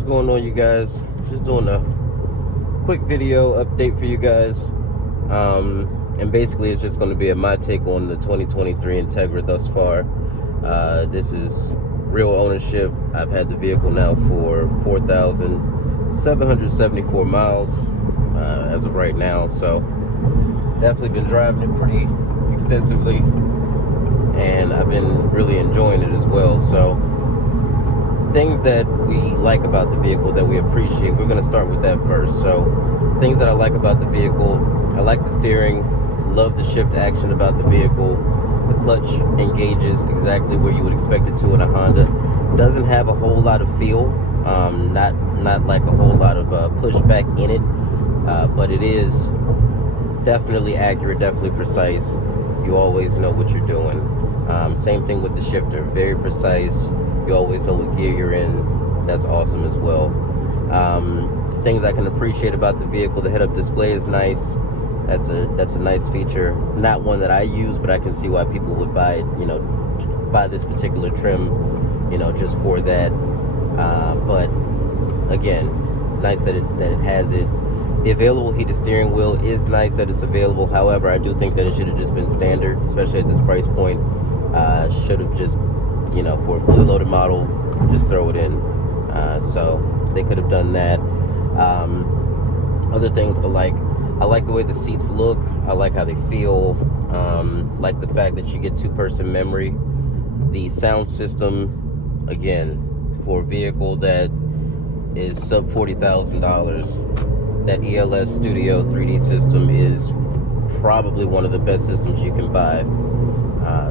What's going on, you guys? Just doing a quick video update for you guys. And basically it's just going to be my take on the 2023 Integra thus far. This is real ownership. I've had the vehicle now for 4,774 miles as of right now, so definitely been driving it pretty extensively, and I've been really enjoying it as well. So things that we like about the vehicle that we appreciate, we're going to start with that first. So things that I like about the vehicle: I like the steering, love the shift action about the vehicle. The clutch engages exactly where you would expect it to in a Honda. Doesn't have a whole lot of feel, not like a whole lot of pushback in it, but it is definitely accurate, definitely precise. You always know what you're doing. Same thing with the shifter, very precise. You always know what gear you're in. That's awesome as well. Things I can appreciate about the vehicle: the head-up display is nice. That's a nice feature. Not one that I use, but I can see why people would buy it, buy this particular trim, just for that. But again, nice that it has it. The available heated steering wheel is nice that it's available. However, I do think that it should have just been standard, especially at this price point. Should have just, for a fully loaded model, just throw it in. So they could have done that. Other things I like the way the seats look. I like how they feel. Like the fact that you get two-person memory. The sound system, again, for a vehicle that is sub $40,000, that ELS Studio 3D system is probably one of the best systems you can buy.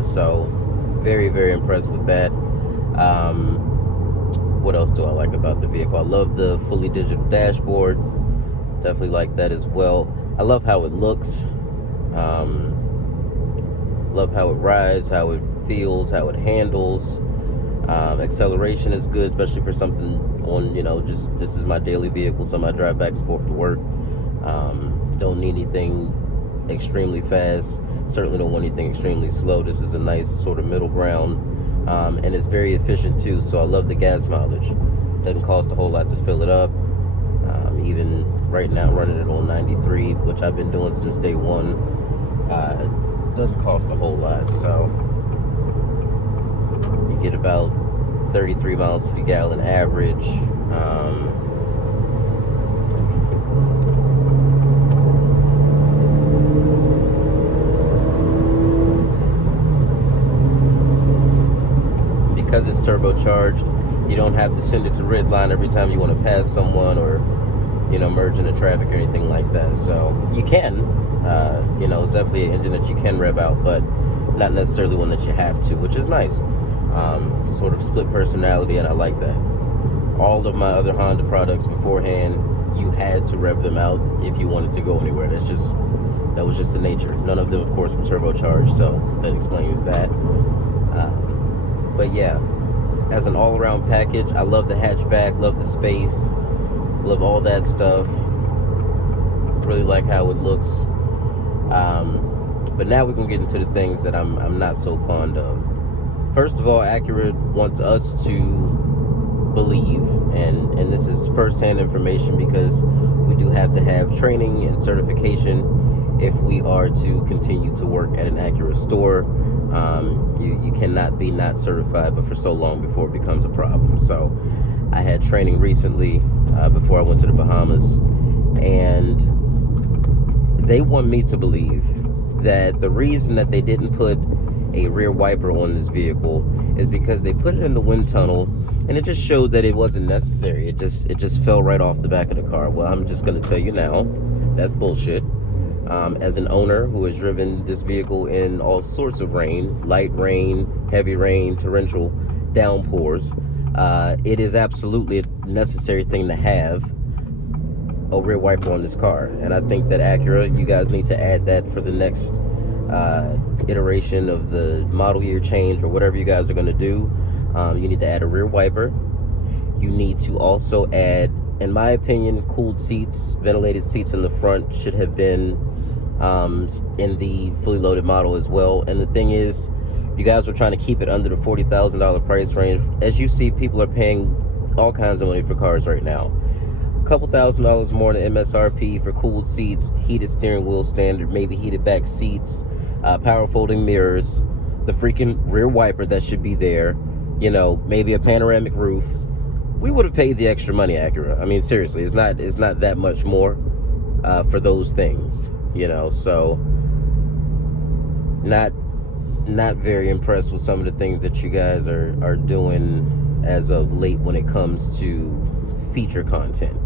So very, very impressed with that. What else do I like about the vehicle? I love the fully digital dashboard. Definitely like that as well. I love how it looks. Love how it rides, how it feels, how it handles. Acceleration is good, especially for something on, just this is my daily vehicle, something I drive back and forth to work. Don't need anything extremely fast. Certainly don't want anything extremely slow. This is a nice sort of middle ground. And it's very efficient too, so I love the gas mileage. Doesn't cost a whole lot to fill it up. Even right now, running it on 93, which I've been doing since day one, doesn't cost a whole lot. So you get about 33 miles to the gallon average. Because it's turbocharged, you don't have to send it to red line every time you want to pass someone or merge into traffic or anything like that. So you can, it's definitely an engine that you can rev out, but not necessarily one that you have to, which is nice. Sort of split personality, and I like that. All of my other Honda products beforehand, you had to rev them out if you wanted to go anywhere. That was just the nature. None of them, of course, were turbocharged, so that explains that. But yeah, as an all-around package, I love the hatchback, love the space, love all that stuff. Really like how it looks. But now we can get into the things that I'm not so fond of. First of all, Acura wants us to believe, and this is first-hand information because we do have to have training and certification if we are to continue to work at an Acura store. You cannot be not certified, but for so long before it becomes a problem. So I had training recently before I went to the Bahamas, and they want me to believe that the reason that they didn't put a rear wiper on this vehicle is because they put it in the wind tunnel and it just showed that it wasn't necessary. It just fell right off the back of the car. Well, I'm just going to tell you now, that's bullshit. As an owner who has driven this vehicle in all sorts of rain, light rain, heavy rain, torrential downpours, it is absolutely a necessary thing to have a rear wiper on this car. And I think that Acura, you guys need to add that for the next iteration of the model year change or whatever you guys are going to do. You need to add a rear wiper. You need to also add, in my opinion, cooled seats, ventilated seats in the front should have been in the fully loaded model as well. And the thing is, you guys were trying to keep it under the $40,000 price range. As you see, people are paying all kinds of money for cars right now. A couple $1,000s more than MSRP for cooled seats, heated steering wheel standard, maybe heated back seats, power folding mirrors, the freaking rear wiper that should be there, you know, maybe a panoramic roof. We would have paid the extra money, Acura. I mean, seriously, it's not that much more for those things, you know. So not very impressed with some of the things that you guys are doing as of late when it comes to feature content.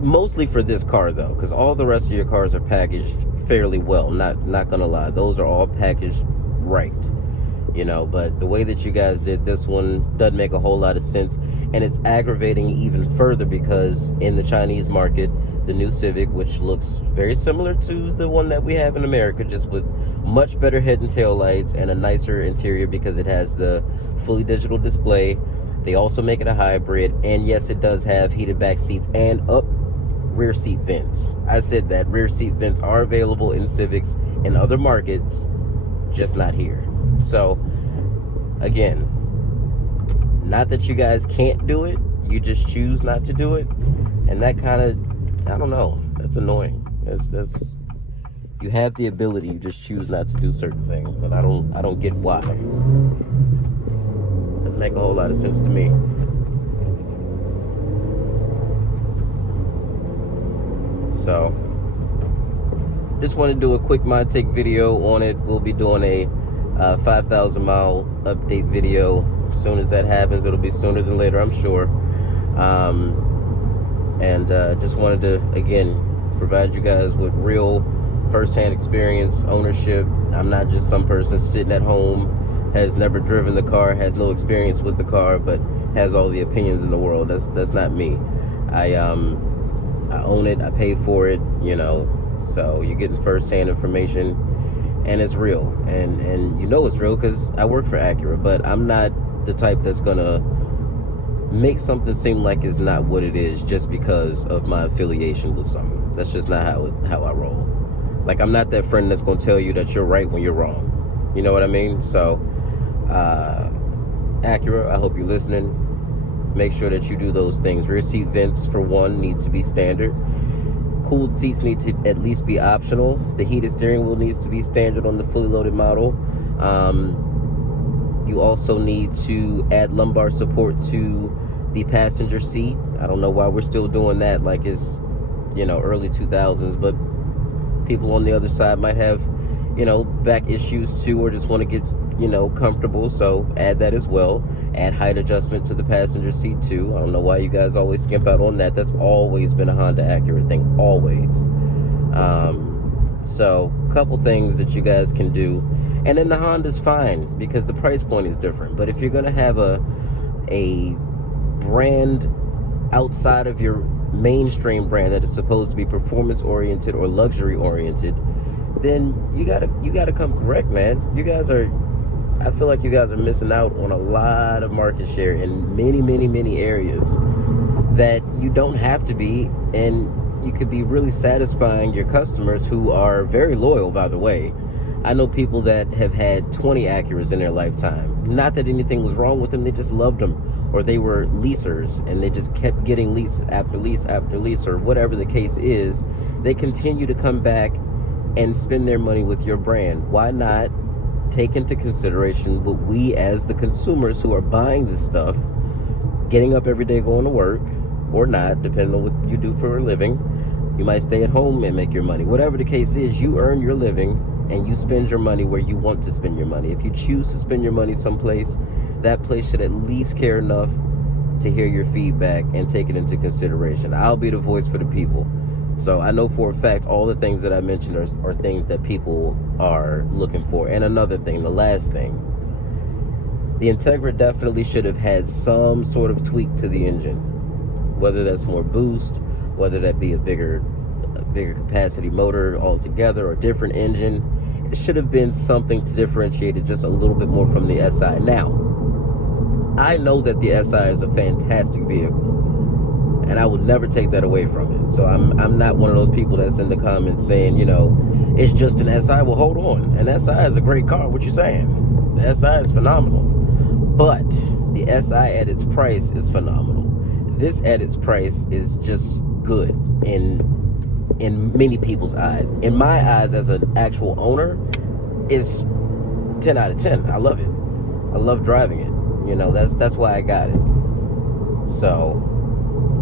Mostly for this car though, because all the rest of your cars are packaged fairly well. Not gonna lie, those are all packaged right, you know. But the way that you guys did this one doesn't make a whole lot of sense, and it's aggravating even further because in the Chinese market, the new Civic, which looks very similar to the one that we have in America, just with much better head and tail lights and a nicer interior because it has the fully digital display. They also make it a hybrid, and yes, it does have heated back seats and up rear seat vents. I said that rear seat vents are available in Civics in other markets, just not here. So again, not that you guys can't do it, you just choose not to do it, and that kind of, I don't know, that's annoying. That's you have the ability, you just choose not to do certain things, and I don't get why. Doesn't make a whole lot of sense to me. So just want to do a quick mod take video on it. We'll be doing a 5,000 mile update video as soon as that happens. It'll be sooner than later, I'm sure. And just wanted to again provide you guys with real first-hand experience, ownership. I'm not just some person sitting at home, has never driven the car, has no experience with the car, but has all the opinions in the world. That's not me. I own it, I pay for it, you know, so you're getting first-hand information, and it's real, and you know it's real because I work for Acura. But I'm not the type that's gonna make something seem like it's not what it is just because of my affiliation with something. That's just not how I roll. Like, I'm not that friend that's gonna tell you that you're right when you're wrong. You know what I mean? So Acura, I hope you're listening. Make sure that you do those things. Rear seat vents, for one, need to be standard. Cooled seats need to at least be optional. The heated steering wheel needs to be standard on the fully loaded model. You also need to add lumbar support to the passenger seat. I don't know why we're still doing that like it's, you know, early 2000s, but people on the other side might have, you know, back issues too, or just want to get, you know, comfortable. So add that as well. Add height adjustment to the passenger seat too. I don't know why you guys always skimp out on that. That's always been a Honda Acura thing, always. So a couple things that you guys can do, and then the Honda's fine because the price point is different. But if you're gonna have a brand outside of your mainstream brand that is supposed to be performance oriented or luxury oriented, then you gotta come correct, man. You guys are, I feel like you guys are missing out on a lot of market share in many areas that you don't have to be, and you could be really satisfying your customers, who are very loyal, by the way. I know people that have had 20 Acuras in their lifetime. Not that anything was wrong with them, they just loved them. Or they were leasers and they just kept getting lease after lease after lease, or whatever the case is. They continue to come back and spend their money with your brand. Why not take into consideration what we as the consumers who are buying this stuff, getting up every day going to work, or not, depending on what you do for a living. You might stay at home and make your money. Whatever the case is, you earn your living and you spend your money where you want to spend your money. If you choose to spend your money someplace, that place should at least care enough to hear your feedback and take it into consideration. I'll be the voice for the people. So I know for a fact all the things that I mentioned are things that people are looking for. And another thing, the last thing, the Integra definitely should have had some sort of tweak to the engine. Whether that's more boost, whether that be a bigger capacity motor altogether, or different engine. It should have been something to differentiate it just a little bit more from the SI. Now, I know that the SI is a fantastic vehicle, and I would never take that away from it. So I'm not one of those people that's in the comments saying, you know, it's just an SI. Well, hold on. An SI is a great car. What you saying? The SI is phenomenal. But The SI at its price is phenomenal. This at its price is just good in many people's eyes. In my eyes, as an actual owner, it's 10 out of 10. I love it. I love driving it. You know, that's why I got it. So,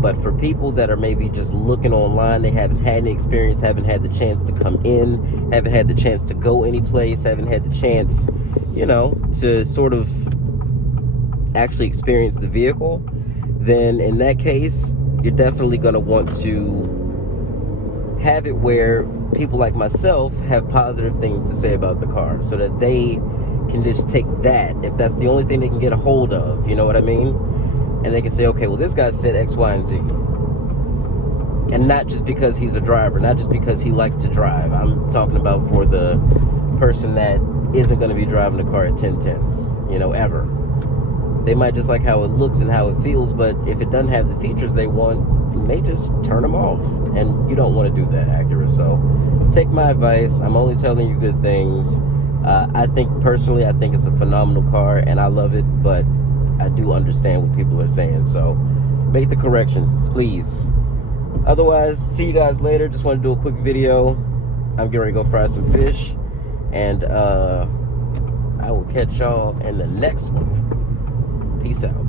but for people that are maybe just looking online, they haven't had any experience, haven't had the chance to come in, haven't had the chance to go any place, haven't had the chance, you know, to sort of actually experience the vehicle, then in that case, you're definitely going to want to have it where people like myself have positive things to say about the car, so that they can just take that, if that's the only thing they can get a hold of, you know what I mean? And they can say, okay, well, this guy said X, Y, and Z. And not just because he's a driver, not just because he likes to drive. I'm talking about for the person that isn't going to be driving the car at 10 tenths, you know, ever. They might just like how it looks and how it feels, but if it doesn't have the features they want, you may just turn them off. And you don't want to do that, Acura. So take my advice. I'm only telling you good things. I think it's a phenomenal car, and I love it, but I do understand what people are saying. So make the correction, please. Otherwise, see you guys later. Just want to do a quick video. I'm getting ready to go fry some fish, and I will catch y'all in the next one. Peace out.